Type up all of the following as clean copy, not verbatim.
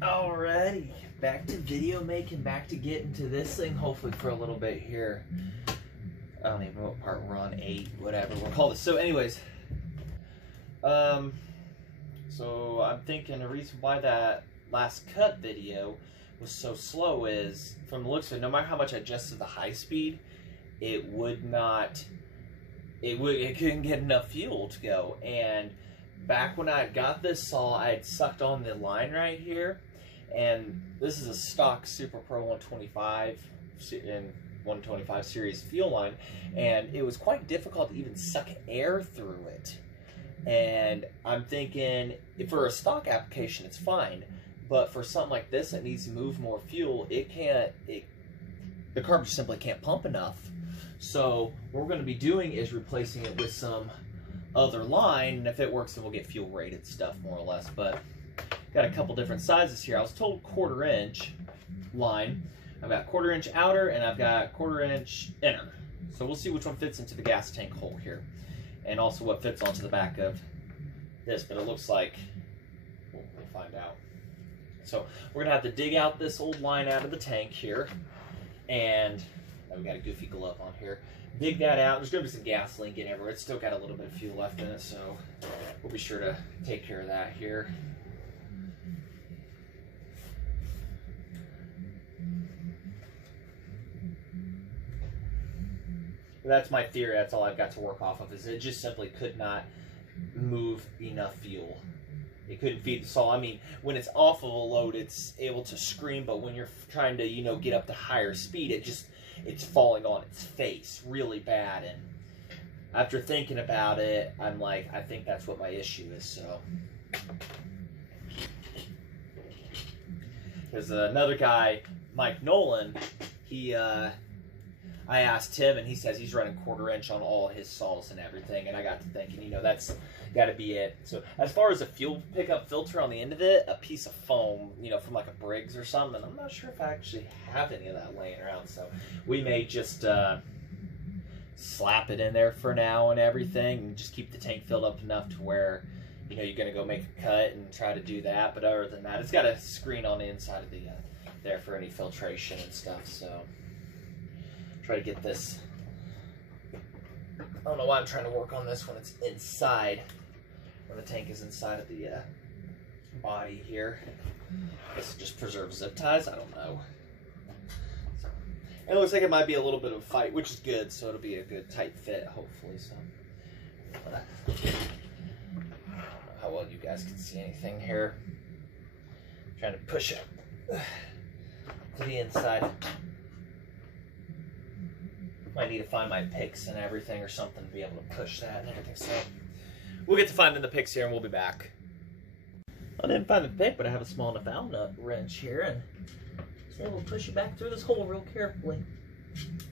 Alrighty, back to video making, back to getting to this thing hopefully for a little bit here. I don't even know what part we're on, 8, whatever we'll call this. So anyways, so I'm thinking the reason why that last cut video was so slow is, from the looks of it, no matter how much I adjusted the high speed, it couldn't get enough fuel to go. And back when I got this saw, I had sucked on the line right here, and this is a stock Super Pro 125 and 125 series fuel line, and it was quite difficult to even suck air through it. And I'm thinking, for a stock application, it's fine, but for something like this that needs to move more fuel, the carburetor simply can't pump enough. So what we're going to be doing is replacing it with some other line, and if it works, then we'll get fuel rated stuff more or less. But got a couple different sizes here. I was told 1/4 inch line. I've got 1/4 inch outer, and I've got 1/4 inch inner. So we'll see which one fits into the gas tank hole here, and also what fits onto the back of this. But it looks like we'll find out. So we're gonna have to dig out this old line out of the tank here, and we got a goofy glove on here. Dig that out. There's gonna be some gasoline getting everywhere. It's still got a little bit of fuel left in it, so we'll be sure to take care of that here. That's my theory. That's all I've got to work off of, is it just simply could not move enough fuel. It couldn't feed the saw. I mean, when it's off of a load, it's able to scream, but when you're trying to, get up to higher speed, it's falling on its face really bad. And after thinking about it, I'm like, I think that's what my issue is. So, because another guy, Mike Nolan, I asked him, and he says he's running 1/4 inch on all his saws and everything. And I got to thinking, that's got to be it. So as far as a fuel pickup filter on the end of it, a piece of foam, from like a Briggs or something. I'm not sure if I actually have any of that laying around. So we may just slap it in there for now and everything, and just keep the tank filled up enough to where, you're going to go make a cut and try to do that. But other than that, it's got a screen on the inside of the there for any filtration and stuff. So try to get this. I don't know why I'm trying to work on this when it's inside, when the tank is inside of the body here. This just preserves zip ties. I don't know. So, and it looks like it might be a little bit of a fight, which is good. So it'll be a good tight fit, hopefully. So I don't know how well you guys can see anything here. I'm trying to push it to the inside. Might need to find my picks and everything or something to be able to push that and everything. So we'll get to finding the picks here, and we'll be back. I didn't find the pick, but I have a small enough Allen nut wrench here, and just able to push it back through this hole real carefully.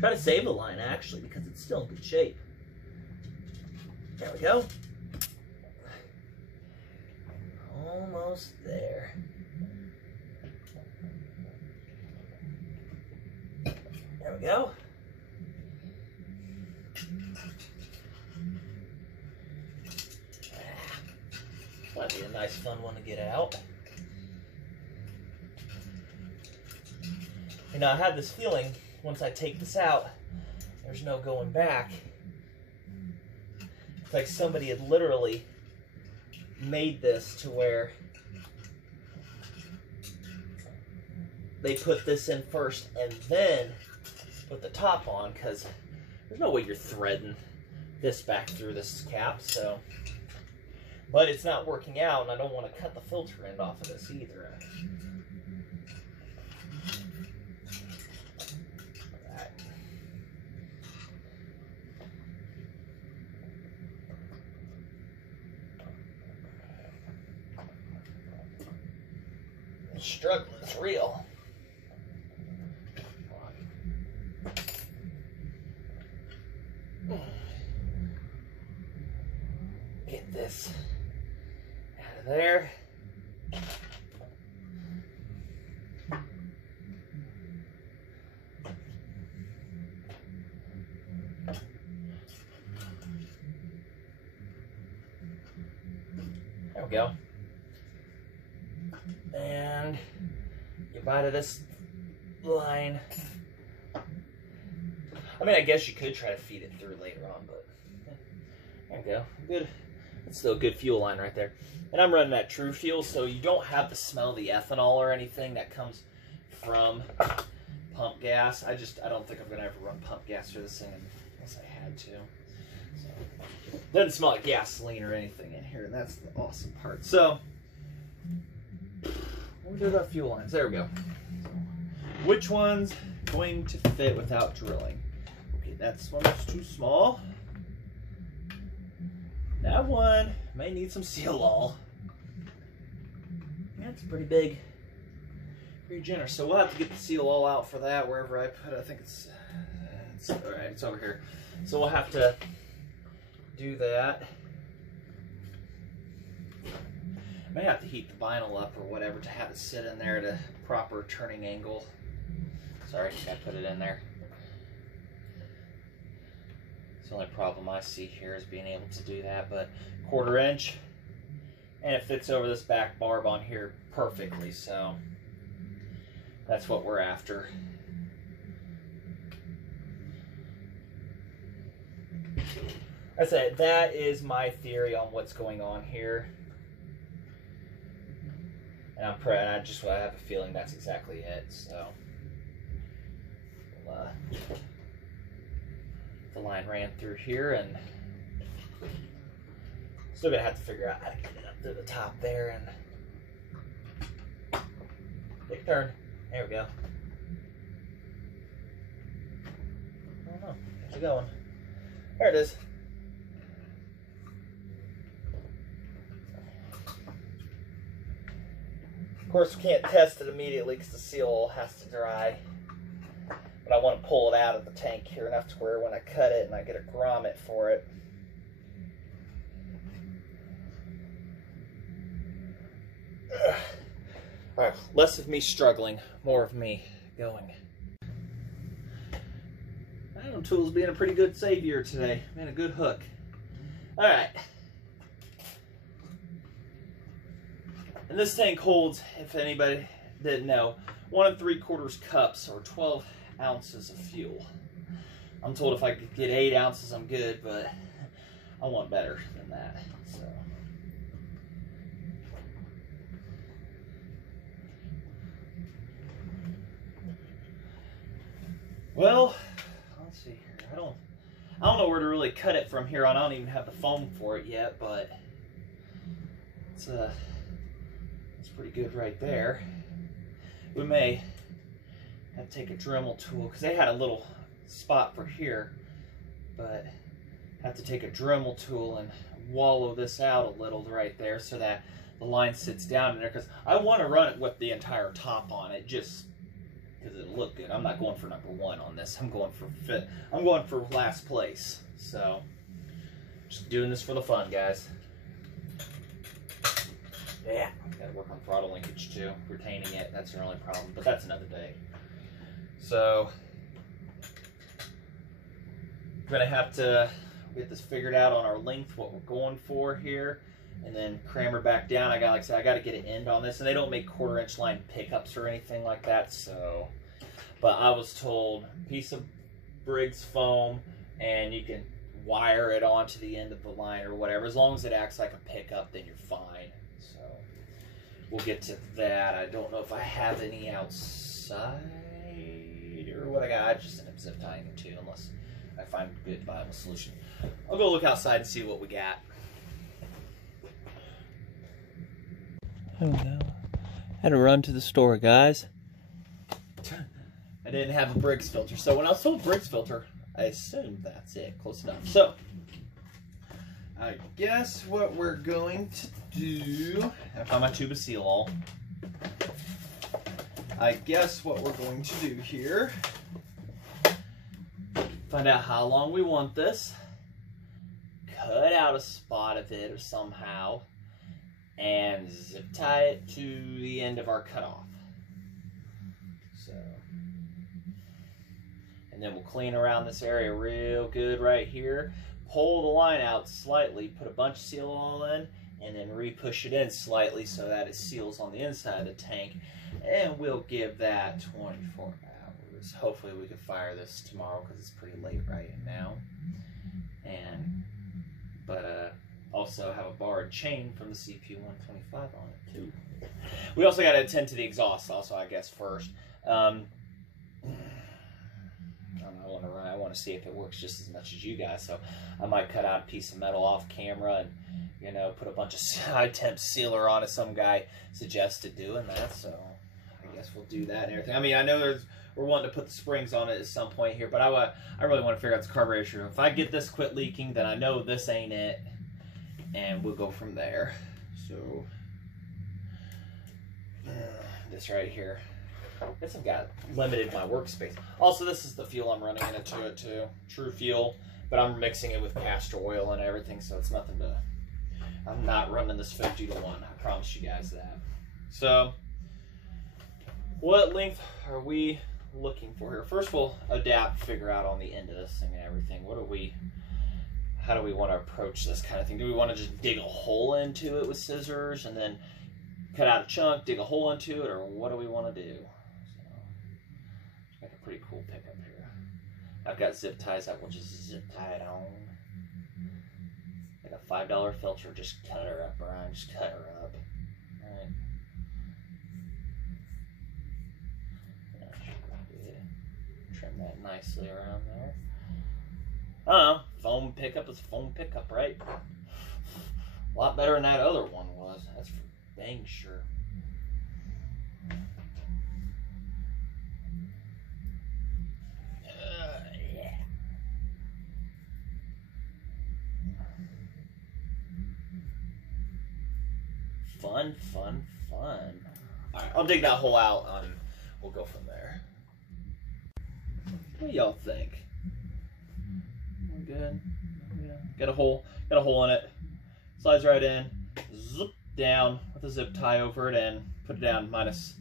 Try to save the line, actually, because it's still in good shape. There we go. Almost there. There we go. Might be a nice fun one to get out. And I have this feeling, once I take this out, there's no going back. It's like somebody had literally made this to where they put this in first and then put the top on, because there's no way you're threading this back through this cap. So, but it's not working out, and I don't want to cut the filter end off of this either. Right. The struggle is real. Get this out of there. There we go. And and get by to this line. I mean, I guess you could try to feed it through later on, but there you go. Good. That's still a good fuel line right there. And I'm running that True Fuel, so you don't have the smell of the ethanol or anything that comes from pump gas. I don't think I'm gonna ever run pump gas through this thing unless I had to. So, it doesn't smell like gasoline or anything in here, and that's the awesome part. So, what we do about fuel lines? There we go. So, which one's going to fit without drilling? Okay, that's one that's too small. That one may need some seal all. That's pretty big. Pretty generous. So we'll have to get the seal all out for that wherever I put it. I think it's all right, it's over here. So we'll have to do that. I may have to heat the vinyl up or whatever to have it sit in there at a proper turning angle. Sorry, I put it in there. The only problem I see here is being able to do that, but 1/4 inch, and it fits over this back barb on here perfectly, so that's what we're after. I said that is my theory on what's going on here, and I have a feeling that's exactly it. So. The line ran through here, and still gonna have to figure out how to get it up to the top there. And big turn. There we go. I don't know. How's it going? There it is. Of course, we can't test it immediately because the seal has to dry. But I want to pull it out of the tank here enough to where when I cut it and I get a grommet for it. Alright, less of me struggling, more of me going. Adam Tools being a pretty good savior today. Man, a good hook. Alright. And this tank holds, if anybody didn't know, 1 3/4 cups or 12 ounces of fuel. I'm told if I could get 8 ounces, I'm good, but I want better than that. So, well, let's see here. I don't know where to really cut it from here on. I don't even have the foam for it yet, but it's pretty good right there. We may have to take a Dremel tool because they had a little spot for here, but have to take a Dremel tool and wallow this out a little right there so that the line sits down in there, because I want to run it with the entire top on it just because it'll look good. I'm not going for #1 on this. I'm going for fit. I'm going for last place. So just doing this for the fun, guys. Yeah, gotta work on throttle linkage too, retaining it. That's the only problem, but that's another day. So we're gonna have to get this figured out on our length, what we're going for here, and then cram her back down. Like I said, I got to get an end on this, and they don't make 1/4 inch line pickups or anything like that. So, but I was told piece of Briggs foam, and you can wire it onto the end of the line or whatever. As long as it acts like a pickup, then you're fine. So we'll get to that. I don't know if I have any outside or what I got. I just ended up zip tying it too, unless I find a good viable solution. I'll go look outside and see what we got. Oh no. I had to run to the store, guys. I didn't have a Briggs filter. So when I was told Briggs filter, I assumed that's it. Close enough. So I guess what we're going to do, I found my tube of seal all. I guess what we're going to do here, find out how long we want this, cut out a spot of it or somehow, and zip tie it to the end of our cutoff. So, and then we'll clean around this area real good right here, pull the line out slightly, put a bunch of seal all in, and then re-push it in slightly so that it seals on the inside of the tank, and we'll give that 24 hours. Hopefully we can fire this tomorrow because it's pretty late right now. But also have a barred chain from the CP125 on it too. We also got to attend to the exhaust also, I guess, first. I want to see if it works just as much as you guys, so I might cut out a piece of metal off camera and, you know, put a bunch of high temp sealer on it. Some guy suggested doing that, so I guess we'll do that and everything. I mean, I know we're wanting to put the springs on it at some point here, but I really want to figure out the carburetor issue. If I get this quit leaking, then I know this ain't it, and we'll go from there. So this right here, I guess I've got limited my workspace. Also, this is the fuel I'm running into it too, True Fuel, but I'm mixing it with castor oil and everything, so it's nothing to, I'm not running this 50 to 1, I promise you guys that. So what length are we looking for here? First we'll figure out on the end of this thing and everything. How do we want to approach this kind of thing? Do we want to just dig a hole into it with scissors and then cut out a chunk, dig a hole into it, or what do we want to do? So, make a pretty cool pickup here. I've got zip ties that will just zip tie it on. Like a $5 filter, just cut her up, Brian. Just cut her up. Alright. Trim that nicely around there. I don't know. Foam pickup is foam pickup, right? A lot better than that other one was. That's for dang sure. Yeah. Fun, fun, fun. Alright, I'll dig that hole out and we'll go from there. What do y'all think? Good. Yeah. Got a hole in it. Slides right in. Zip down with a zip tie over it and put it down minus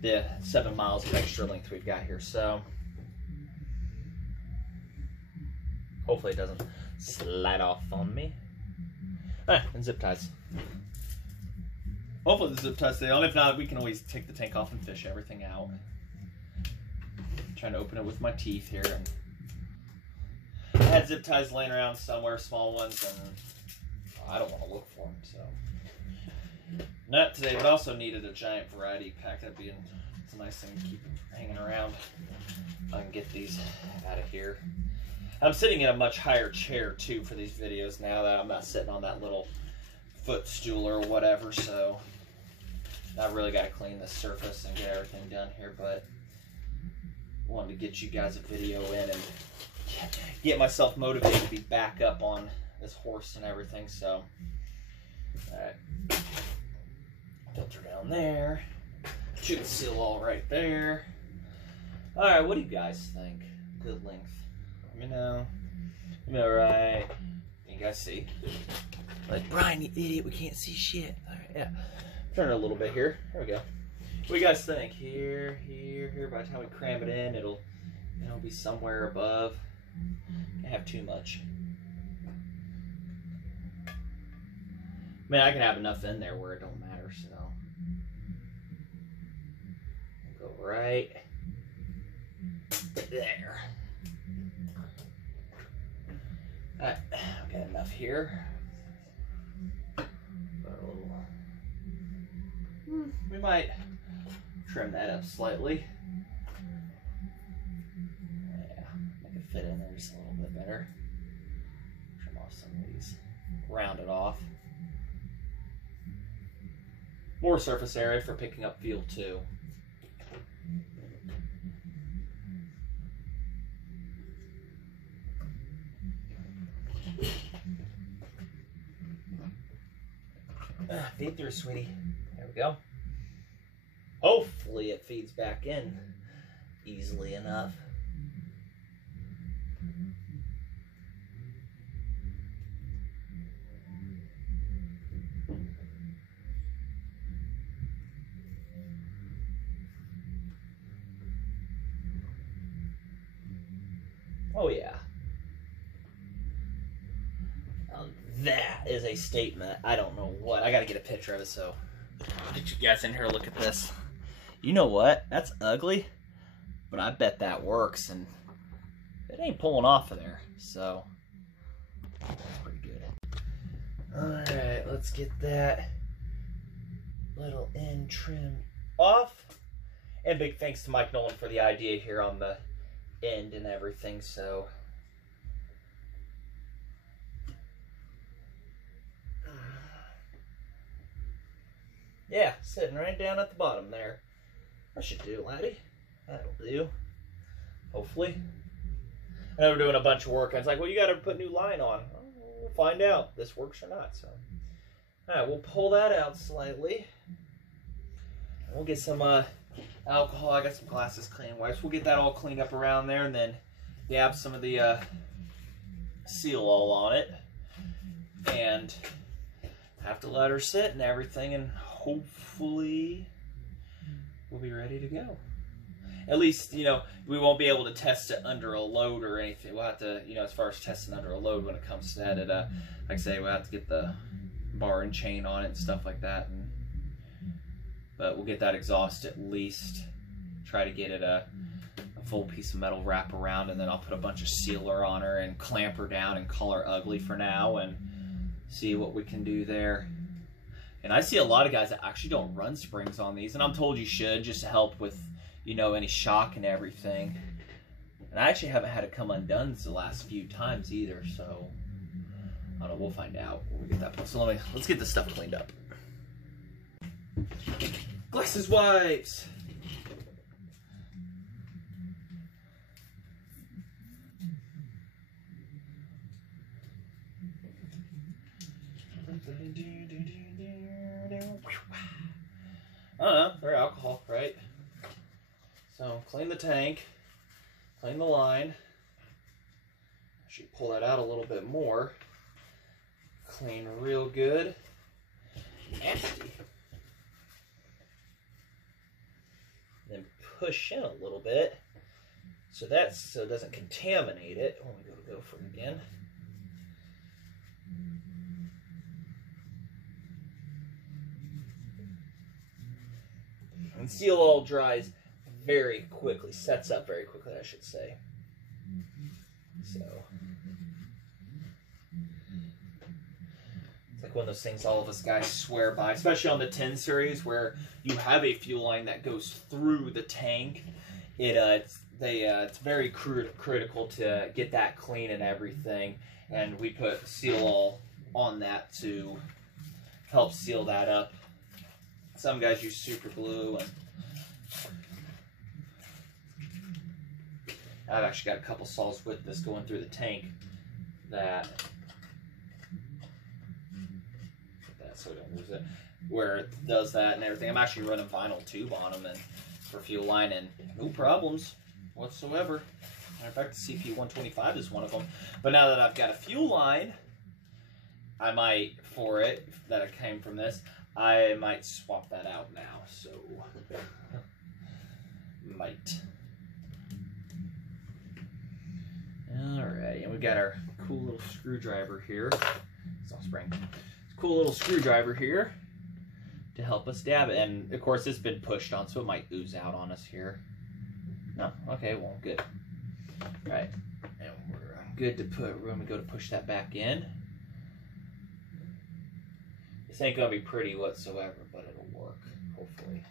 the 7 miles of extra length we've got here. So hopefully it doesn't slide off on me. Alright, and zip ties. Hopefully the zip ties stay on. If not, we can always take the tank off and fish everything out. I'm trying to open it with my teeth here. And I had zip ties laying around somewhere, small ones, and I don't want to look for them, so. Not today, but also needed a giant variety pack. It's a nice thing to keep hanging around. I can get these out of here. I'm sitting in a much higher chair, too, for these videos now that I'm not sitting on that little footstool or whatever, so I've really got to clean the surface and get everything done here, but I wanted to get you guys a video in and get myself motivated to be back up on this horse and everything. So, alright, filter down there, tube seal all right there. Alright, what do you guys think? Good length. Let me know. Alright, you guys see? Like, Brian, you idiot, we can't see shit. Alright, yeah. Turn it a little bit here. There we go. What do you guys think? Here. By the time we cram it in, it'll be somewhere above. Can't have too much. I mean, I can have enough in there where it don't matter, so. Go right there. Alright, got enough here. We might trim that up slightly. Yeah, make it fit in there just a little bit better. Trim off some of these. Round it off. More surface area for picking up fuel too. Feed through, sweetie. There we go. Hopefully it feeds back in easily enough. Oh yeah. Now that that is a statement. I don't know what. I got to get a picture of it, so get you guys in here look at this. You know what? That's ugly, but I bet that works, and it ain't pulling off of there, so that's pretty good. Alright, let's get that little end trim off. And big thanks to Mike Nolan for the idea here on the end and everything, so yeah, sitting right down at the bottom there. That should do, laddie. That'll do. Hopefully. I know we're doing a bunch of work. I was like, well, you got to put new line on. We'll find out if this works or not. So, all right, we'll pull that out slightly. We'll get some alcohol. I got some glasses clean wipes. We'll get that all cleaned up around there, and then dab some of the seal all on it, and have to let her sit and everything, and hopefully we'll be ready to go. At least, you know, we won't be able to test it under a load or anything. We'll have to, you know, as far as testing under a load when it comes to that, like I say, we'll have to get the bar and chain on it and stuff like that. But we'll get that exhaust at least, try to get it a full piece of metal wrap around, and then I'll put a bunch of sealer on her and clamp her down and call her ugly for now and see what we can do there. And I see a lot of guys that actually don't run springs on these, and I'm told you should, just to help with, you know, any shock and everything. And I actually haven't had it come undone the last few times either, so I don't know, we'll find out when we get that point. So let's get this stuff cleaned up. Glasses wipes. I don't know, they're alcohol, right? So clean the tank, clean the line. Actually pull that out a little bit more. Clean real good. Nasty. Then push in a little bit so it doesn't contaminate it when we go for it again. And seal all dries very quickly, sets up very quickly, I should say. So it's like one of those things all of us guys swear by, especially on the 10 series where you have a fuel line that goes through the tank. It's very critical to get that clean and everything, and we put seal all on that to help seal that up. Some guys use super glue, and I've actually got a couple saws with this going through the tank so we don't lose it, where it does that and everything. I'm actually running vinyl tube on them and for fuel line, and no problems whatsoever. Matter of fact, the CP125 is one of them. But now that I've got a fuel line, I might, for it, that it came from this, I might swap that out now, so might. Alright, and we got our cool little screwdriver here. It's all spring. Cool little screwdriver here to help us dab it. And of course it's been pushed on, so it might ooze out on us here. No, okay, well, good. Alright, and we're good to put, when we go to push that back in. This ain't gonna be pretty whatsoever, but it'll work, hopefully.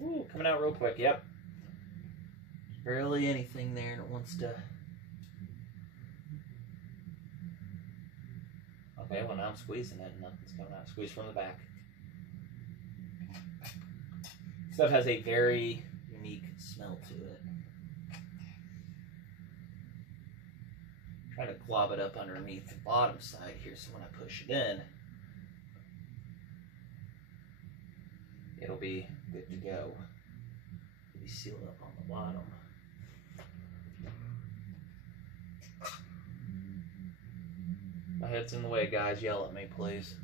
Ooh, coming out real quick, yep. Barely anything there, and it wants to. Okay, well now I'm squeezing it, and nothing's coming out. Squeeze from the back. Stuff has a very unique smell to it. Trying to glob it up underneath the bottom side here, so when I push it in, it'll be good to go. It'll be sealed up on the bottom. My head's in the way, guys. Yell at me, please.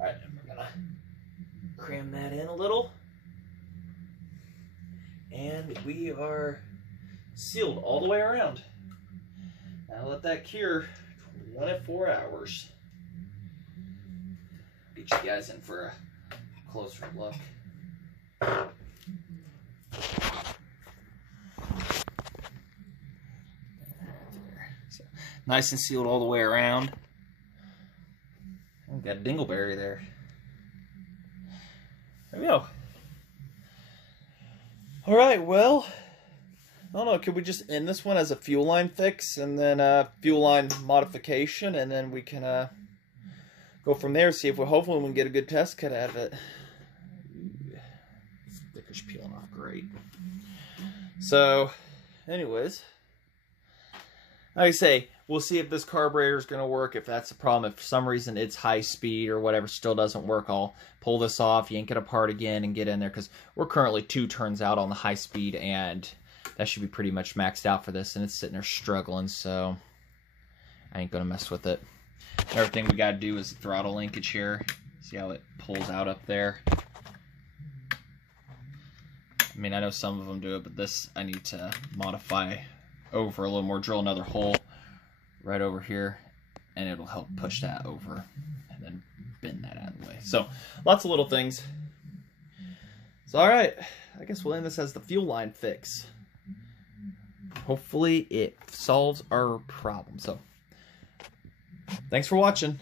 Alright, we're gonna cram that in a little. And we are sealed all the way around. Now let that cure. 1 at 4 hours. Get you guys in for a closer look. So, nice and sealed all the way around. Got a dingleberry there. There we go. Alright, well, I don't know, could we just end this one as a fuel line fix and then fuel line modification, and then we can go from there, see if hopefully we can get a good test cut out of it. Sticker's peeling off great. So, anyways, like I say, we'll see if this carburetor is going to work, if that's the problem. If for some reason it's high speed or whatever still doesn't work, I'll pull this off, yank it apart again, and get in there, because we're currently 2 turns out on the high speed, and that should be pretty much maxed out for this, and it's sitting there struggling, so I ain't going to mess with it. Another thing we got to do is throttle linkage here. See how it pulls out up there? I mean, I know some of them do it, but this I need to modify over a little more, drill another hole right over here, and it'll help push that over and then bend that out of the way. So lots of little things. So alright, I guess we'll end this as the fuel line fix. Hopefully it solves our problem. So thanks for watching.